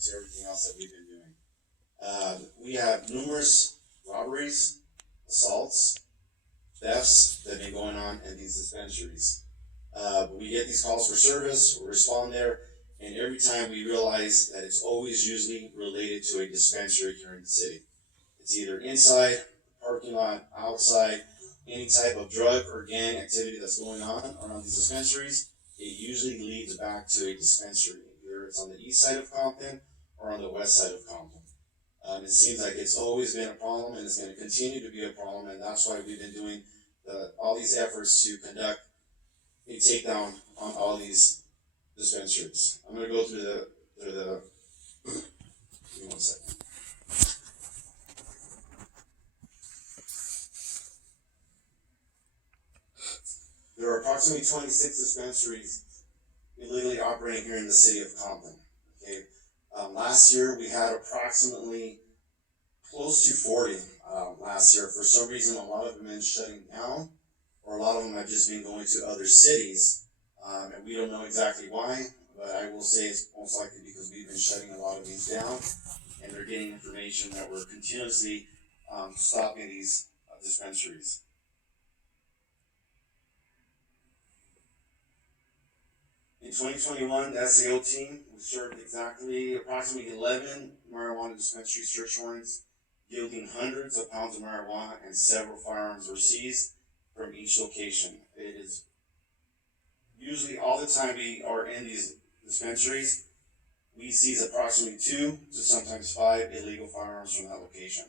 complement to everything else that we've been doing. We have numerous robberies, assaults, thefts that have been going on in these dispensaries. We get these calls for service, we respond there, and every time we realize that it's always usually related to a dispensary here in the city. It's either inside, parking lot, outside, any type of drug or gang activity that's going on around these dispensaries, it usually leads back to a dispensary. Either it's on the east side of Compton or on the west side of Compton. It seems like it's always been a problem and it's going to continue to be a problem, and that's why we've been doing all these efforts to conduct a takedown on all these dispensaries. I'm going to go through the give me 1 second. There are approximately 26 dispensaries illegally operating here in the city of Compton. Okay, last year we had approximately close to 40 last year. For some reason, a lot of them have been shutting down, or a lot of them have just been going to other cities, and we don't know exactly why, but I will say it's most likely because we've been shutting a lot of these down, and they're getting information that we're continuously stopping these dispensaries. In 2021, the SAO team served approximately 11 marijuana dispensary search warrants, yielding hundreds of pounds of marijuana, and several firearms were seized from each location. It is usually all the time we are in these dispensaries, we seize approximately 2 to sometimes 5 illegal firearms from that location.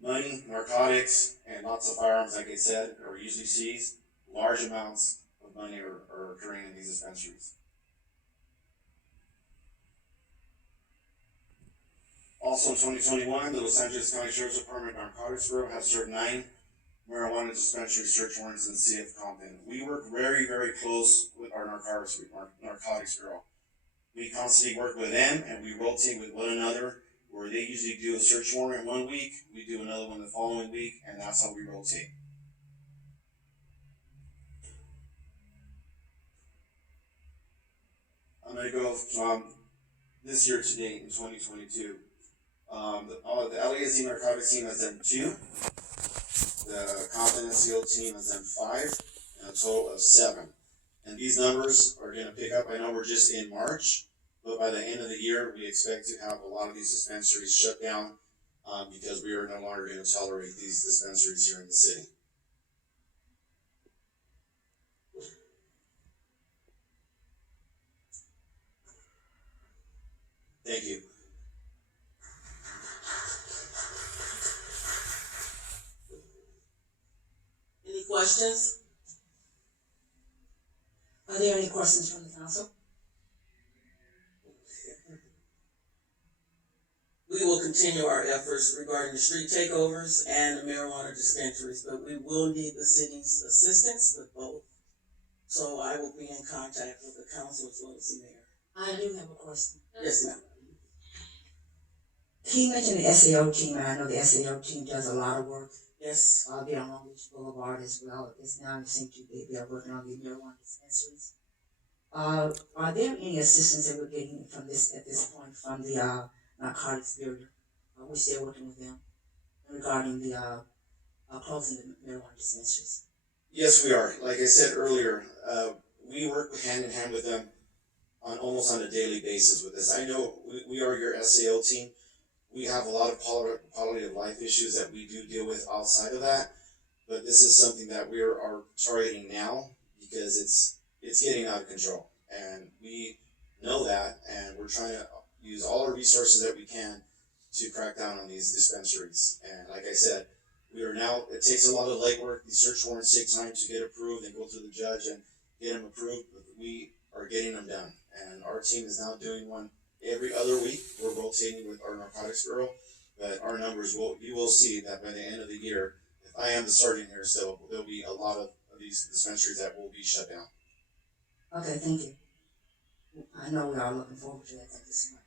Money, narcotics, and lots of firearms, like I said, are usually seized. Large amounts of money are occurring in these dispensaries. Also in 2021, the Los Angeles County Sheriff's Department Narcotics Bureau has served 9 marijuana dispensary search warrants in the city of Compton. We work very, very close with our Narcotics Bureau. We constantly work with them, and we rotate with one another, where they usually do a search warrant 1 week, we do another one the following week, and that's how we rotate. I'm going to go from this year to date in 2022. The LASD narcotics team has done 2. The Compton SEO team has done 5, and a total of 7. And these numbers are going to pick up. I know we're just in March, but by the end of the year, we expect to have a lot of these dispensaries shut down because we are no longer going to tolerate these dispensaries here in the city. Thank you. Any questions? Are there any questions from the council? We will continue our efforts regarding the street takeovers and the marijuana dispensaries, but we will need the city's assistance with both. So I will be in contact with the council as well as the mayor. I do have a question. Yes, ma'am. He mentioned the SAO team, and I know the SAO team does a lot of work. Yes. They're on Long Beach Boulevard as well. It's now it seems to be they are working on the marijuana dispensaries. Are there any assistance that we're getting from this at this point from the Narcotics Bureau? We're still working with them regarding the closing the marijuana dispensaries. Yes, we are. Like I said earlier, we work hand in hand with them almost on a daily basis with this. I know we are your SAO team. We have a lot of quality of life issues that we do deal with outside of that, but this is something that we are targeting now because it's getting out of control, and we know that, and we're trying to use all our resources that we can to crack down on these dispensaries. And like I said, it takes a lot of legwork. These search warrants take time to get approved and go through the judge and get them approved, but we are getting them done. And our team is now doing one every other week. We're rotating with our Narcotics Bureau, but our numbers you will see that by the end of the year, if I am the sergeant here still, there'll be a lot of these dispensaries that will be shut down. Okay, thank you. I know we are looking forward to that. Thank you so much.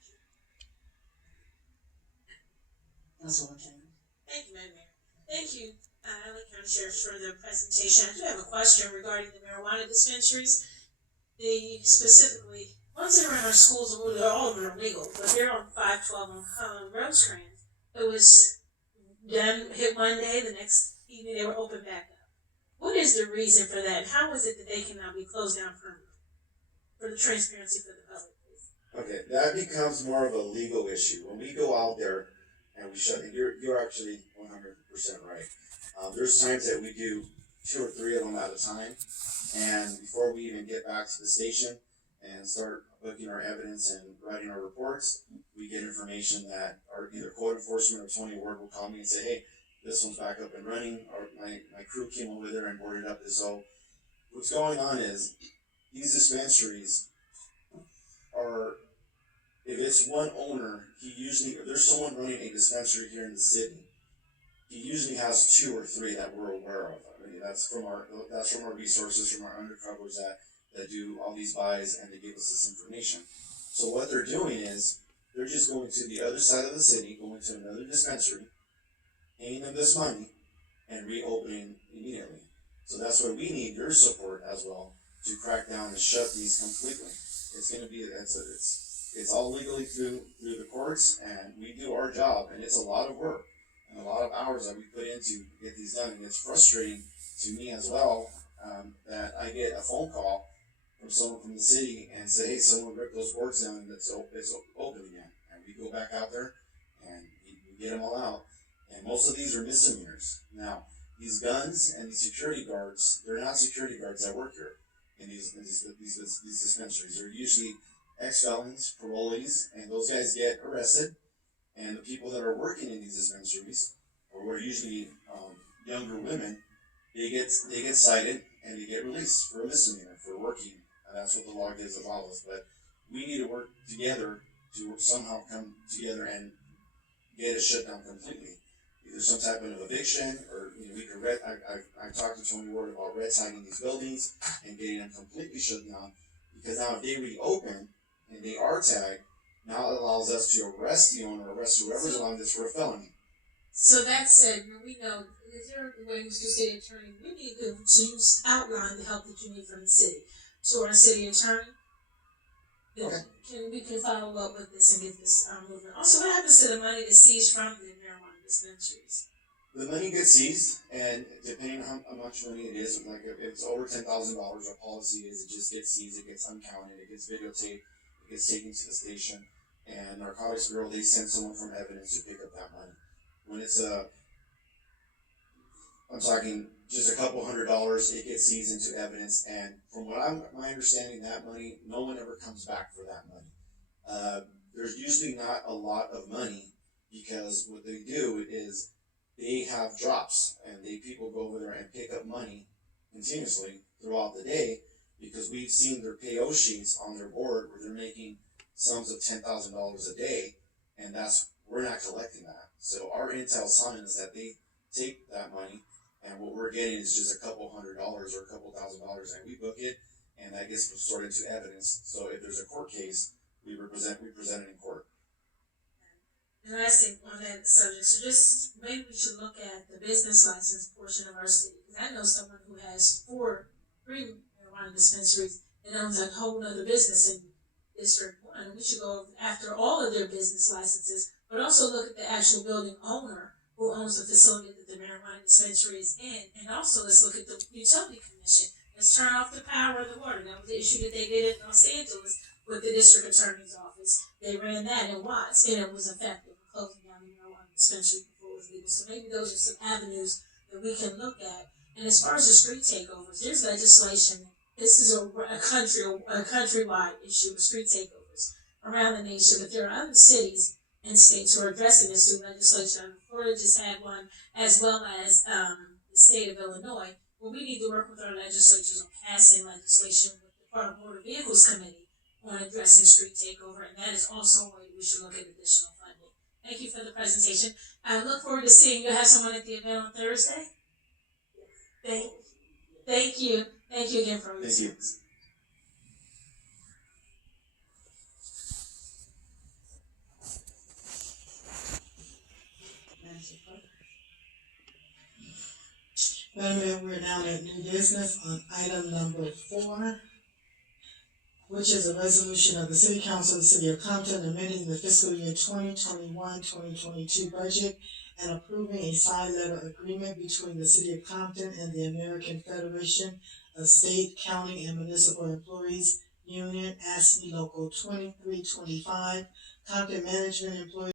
Councilwoman Chambers. Thank you, Madam Mayor. Thank you, LA County Sheriff, for the presentation. I do have a question regarding the marijuana dispensaries. the specifically ones that are in our schools, well, all of them are legal, but they're on 512 on Rosecrans. It was done, hit one day, the next evening they were open back up. What is the reason for that? How is it that they cannot be closed down permanently? For the transparency for the public, please. Okay, that becomes more of a legal issue. When we go out there and we shut, and you're actually 100% right. There's times that we do 2 or 3 of them at a time, and before we even get back to the station and start booking our evidence and writing our reports, we get information that our either code enforcement or Tony Ward will call me and say, hey, this one's back up and running, or my crew came over there and boarded up this. So what's going on is these dispensaries are, if it's one owner, he usually, if there's someone running a dispensary here in the city, he usually has 2 or 3 that we're aware of. I mean, that's from our resources, from our undercovers that do all these buys and they give us this information. So what they're doing is they're just going to the other side of the city, going to another dispensary, paying them this money, and reopening immediately. So that's why we need your support as well to crack down and shut these completely. It's going to be it's all legally through the courts, and we do our job, and it's a lot of work and a lot of hours that we put into get these done, and it's frustrating to me as well that I get a phone call from someone from the city and say, hey, someone ripped those boards down and it's open again, and we go back out there and we get them all out, and most of these are misdemeanors. Now, these guns and these security guards, they're not security guards that work here in these dispensaries. They're usually ex-felons, parolees, and those guys get arrested, and the people that are working in these dispensaries, or who are usually younger women, they get cited and they get released for a misdemeanor for working, and that's what the law gives allow us. But we need to work together to somehow come together and get it shut down completely. Either some type of eviction, or we could I talked to Tony Ward about red tagging these buildings and getting them completely shut down, because now if they reopen and they are tagged, now it allows us to arrest the owner, arrest whoever's on this for a felony. So that said, we know, is there a way, Mr. City Attorney, we need to outline the help that you need from the city to our city attorney? Okay. We can follow up with this and get this moving. Also, what happens to the money that's seized from the marijuana dispensaries? The money gets seized, and depending on how much money it is, like if it's over $10,000, our policy is it just gets seized, it gets uncounted, it gets videotaped, it gets taken to the station, and Narcotics Bureau, they send someone from evidence to pick up that money. When it's I'm talking just a couple $100, it gets seized into evidence, and from my understanding, that money, no one ever comes back for that money. There's usually not a lot of money, because what they do is they have drops, and people go over there and pick up money continuously throughout the day, because we've seen their PO sheets on their board where they're making sums of $10,000 a day, and we're not collecting that. So our intel's telling us that they take that money, and what we're getting is just a couple $100 or a couple $1,000, and we book it, and that gets sorted into evidence. So if there's a court case, we present it in court. And last thing on that subject, so just maybe we should look at the business license portion of our city. Because I know someone who has 3 marijuana dispensaries and owns a whole other business in District 1. We should go after all of their business licenses, but also look at the actual building owner who owns the facility that the marijuana dispensary is in. And also let's look at the utility commission. Let's turn off the power and the water. That was the issue that they did in Los Angeles with the district attorney's office. They ran that in Watts, and it was effective, closing down the marijuana dispensary before it was legal. So maybe those are some avenues that we can look at. And as far as the street takeovers, there's legislation. This is a countrywide issue of street takeovers around the nation, but there are other cities and states who are addressing this through legislation. Florida just had one, as well as the state of Illinois. Well, we need to work with our legislatures on passing legislation with the Department of Motor Vehicles Committee on addressing street takeover, and that is also a way we should look at additional funding. Thank you for the presentation. I look forward to seeing you have someone at the event on Thursday. Thank you. Thank you again for your service. Madam Mayor, we're now at new business on item number 4. which is a resolution of the City Council of the City of Compton amending the fiscal year 2021-2022 budget and approving a side letter agreement between the City of Compton and the American Federation of State, County, and Municipal Employees Union, ASME Local 2325, Compton Management Employees